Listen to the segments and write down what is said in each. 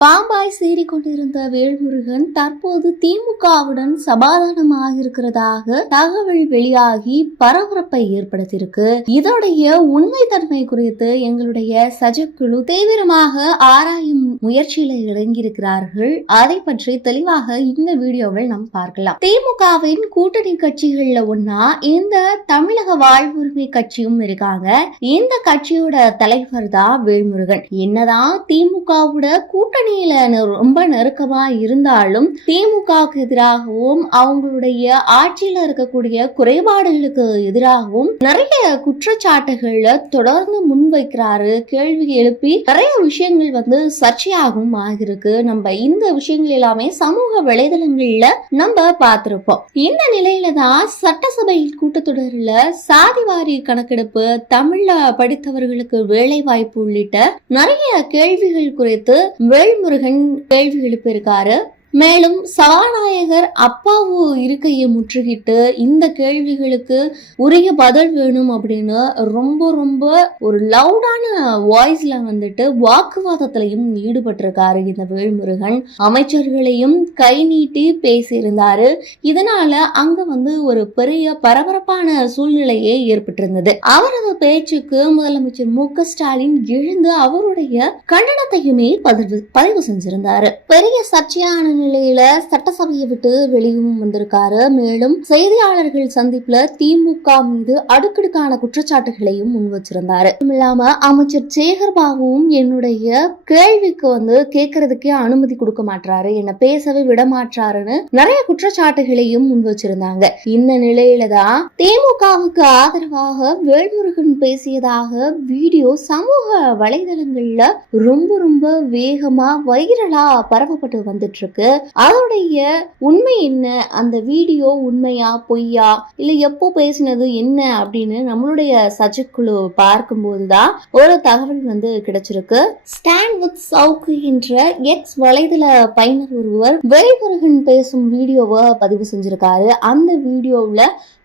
ben சீறி கொண்டிருந்த வேல்முருகன் தற்போது திமுகவுடன் சமாதானமாக இருக்கிறதாக தகவல் வெளியாகி பரபரப்பை ஏற்படுத்தியிருக்கு. இதோடைய உண்மைத்தன்மை குறித்து எங்களுடைய சஜக்குழு தீவிரமாக ஆராயும் முயற்சியில இறங்கியிருக்கிறார்கள். அதை பற்றி தெளிவாக இந்த வீடியோவில் நாம் பார்க்கலாம். திமுகவின் கூட்டணி கட்சிகள்ல ஒன்னா இந்த தமிழக வாழ்வுரிமை கட்சியும் இருக்காங்க. இந்த கட்சியோட தலைவர் தான் வேல்முருகன். என்னதான் திமுகவோட கூட்டணியில ரொம்ப நெருக்கமா இருந்தாலும் திமுகவுக்கு எதிராகவும் அவங்களுடைய ஆட்சியில இருக்கக்கூடிய குறைபாடுகளுக்கு எதிராகவும் நிறைய குற்றச்சாட்டுகள்ல தொடர்ந்து முன்வைக்கிறாரு கேள்வி எழுப்பி நிறைய விஷயங்கள் வந்து சர்ச்சையாகவும் ஆகிருக்கு நம்ம இந்த விஷயங்கள் எல்லாமே சமூக வலைதளங்கள்ல நம்ம பார்த்திருப்போம். இந்த நிலையில தான் சட்டசபை கூட்டத்தொடரில் சாதிவாரி கணக்கெடுப்பு தமிழ்ல படித்தவர்களுக்கு வேலை வாய்ப்பு உள்ளிட்ட நிறைய கேள்விகள் குறித்து வேல்முருகன் கேள்வி எழுப்பியிருக்காரு. மேலும் சபாநாயகர் அப்பாவு இருக்கையை முற்றுகிட்டு இந்த கேள்விகளுக்கு உரிய பதில் வேணும் அப்படின்னு ரொம்ப ரொம்ப ஒரு லவுடான வாய்ஸ்ல வந்துட்டு வாக்குவாதத்திலையும் ஈடுபட்டிருக்காரு இந்த வேல்முருகன். அமைச்சர்களையும் கை நீட்டி பேசியிருந்தாரு. இதனால அங்க வந்து ஒரு பெரிய பரபரப்பான சூழ்நிலையே ஏற்பட்டிருந்தது. அவரது பேச்சுக்கு முதலமைச்சர் மு க ஸ்டாலின் எழுந்து அவருடைய கண்டனத்தையுமே பதிவு பதிவு செஞ்சிருந்தாரு. பெரிய சர்ச்சையான நிலையில சட்டசபையை விட்டு வெளியும் வந்திருக்காரு. மேலும் செய்தியாளர்கள் சந்திப்புல திமுக மீது அடுக்கடுக்கான குற்றச்சாட்டுகளையும் முன் வச்சிருந்தாரு. இல்லாம அமைச்சர் சேகர் பாபுவும் என்னுடைய கேள்விக்கு வந்து கேட்கறதுக்கே அனுமதி கொடுக்க மாட்டாரு என்ன பேசவே விட மாட்டாருன்னு நிறைய குற்றச்சாட்டுகளையும் முன் வச்சிருந்தாங்க. இந்த நிலையில தான் திமுகவுக்கு ஆதரவாக வேல்முருகன் பேசியதாக வீடியோ சமூக வலைதளங்கள்ல ரொம்ப ரொம்ப வேகமா வைரலா பரவப்பட்டு வந்துட்டு இருக்கு. அதோடைய உண்மை என்ன? அந்த வீடியோ உண்மையா பொய்யா? இல்ல எப்போ பேசினது என்ன? அப்படின்னு நம்மளுடைய சஜக்குழு பார்க்கும்போதுதான் ஒரு தகவல் வந்து கிடைச்சிருக்கு. ஸ்டாண்ட் வித் சவுக்கு என்ற எக்ஸ் வலைதள பயனர் ஒருவர் வேல்முருகன் பேசும் வீடியோவை பதிவு செஞ்சிருக்காரு. அந்த வீடியோவுல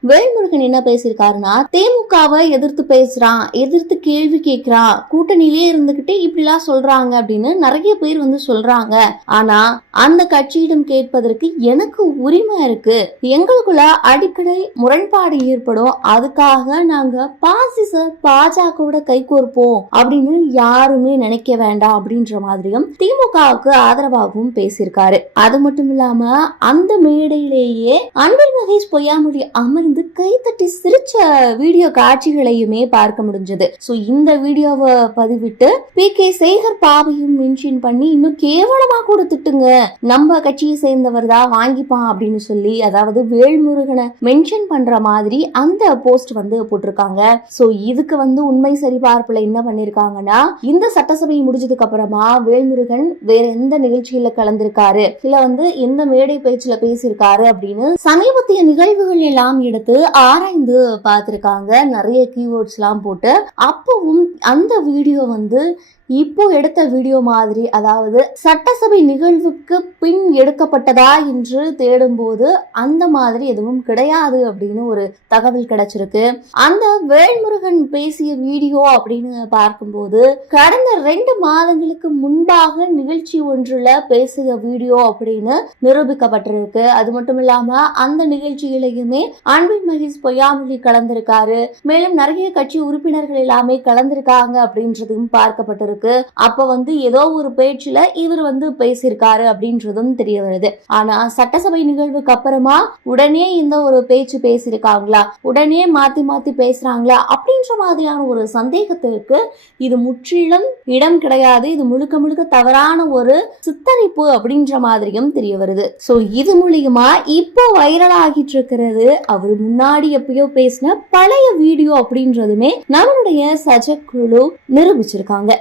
வேல்முருகன் என்ன பேசியிருக்காருன்னா திமுகவை எதிர்த்து பேசுறான் எதிர்த்து கேள்வி கேட்கிறான் கூட்டணியிலே இருந்துகிட்டு இப்படிலாம் சொல்றாங்க அப்படின்னு நிறைய பேர் வந்து சொல்றாங்க. ஆனா அந்த கட்சியிடம் கேட்பதற்கு எனக்கு உரிமை இருக்கு. எங்களுக்குள்ள அடிக்கடி முரண்பாடு ஏற்படும். அதுக்காக நாங்க பாசிச பாஜகவோட கை கோர்ப்போம் அப்படின்னு யாருமே நினைக்க வேண்டாம் அப்படின்ற மாதிரியும் திமுகவுக்கு ஆதரவாகவும் பேசியிருக்காரு. அது மட்டும் இல்லாம அந்த மேடையிலேயே அன்பில் மகேஷ் பொய்யாமொழி அமர்ந்து கைத்தட்டி சிரிச்ச வீடியோ காட்சிகளையுமே பார்க்க முடிஞ்சது. சோ இந்த வீடியோவை பதிவிட்டு பி கே சேகர் பாவையும் மென்ஷன் பண்ணி இன்னும் கேவலமா கூட திட்டுங்க. நம்ம கட்சியை சேர்ந்தவர் தான் வாங்கிப்பான் அப்படின்னு சொல்லி அதாவது வேல்முருகனை மென்ஷன் பண்ற மாதிரி அந்த போஸ்ட் வந்து போட்டிருக்காங்க. சோ இதுக்கு வந்து உண்மை சரிபார்ப்புல என்ன பண்ணிருக்காங்கன்னா இந்த சட்டசபை முடிஞ்சதுக்கு அப்புறமா வேல்முருகன் வேற எந்த நிகழ்ச்சியில கலந்திருக்காரு இல்ல வந்து எந்த மேடை பேச்சுல பேசியிருக்காரு அப்படின்னு சமீபத்திய நிகழ்வுகள் எல்லாம் எடுத்து ஆராய்ந்து பார்த்திருக்காங்க. நிறைய கீவேர்ட்ஸ் எல்லாம் போட்டு அப்பவும் அந்த வீடியோ வந்து இப்போ எடுத்த வீடியோ மாதிரி அதாவது சட்டசபை நிகழ்வுக்கு பின் எடுக்கப்பட்டதா என்று தேடும்போது அந்த மாதிரி எதுவும் கிடையாது அப்படின்னு ஒரு தகவல் கிடைச்சிருக்கு. அந்த வேல்முருகன் பேசிய வீடியோ அப்படின்னு பார்க்கும்போது கடந்த ரெண்டு மாதங்களுக்கு முன்பாக நிகழ்ச்சி ஒன்றுல பேசிய வீடியோ அப்படின்னு நிரூபிக்கப்பட்டிருக்கு. அது மட்டும் இல்லாம அந்த நிகழ்ச்சியிலையுமே அன்பின் மகேஷ் பொய்யாமொழி கலந்திருக்காரு. மேலும் நிறைய கட்சி உறுப்பினர்கள் எல்லாமே கலந்திருக்காங்க அப்படின்றதும் பார்க்கப்பட்டிருக்கு. அப்ப வந்து ஏதோ ஒரு பேச்சுல இவர் வந்து பேசியிருக்காரு அப்படின்றதும் தெரிய வருது. ஆனா சட்டசபை நிகழ்வுக்கு அப்புறமா உடனே இந்த ஒரு பேச்சு பேசியிருக்காங்களா? உடனே மாத்தி மாத்தி பேசுறாங்களா? அப்படின்ற மாதிரியான ஒரு சந்தேகத்திற்கு இது முற்றிலும் இடம் கிடையாது. இது முழுக்க முழுக்க தவறான ஒரு சித்தரிப்பு அப்படின்ற மாதிரியும் தெரிய வருது. சோ இது மூலியமா இப்போ வைரல் ஆகிட்டு இருக்கிறது. அவர் முன்னாடி எப்பயோ பேசின பழைய வீடியோ அப்படின்றதுமே நம்மளுடைய சஜக் குழு நிரூபிச்சிருக்காங்க.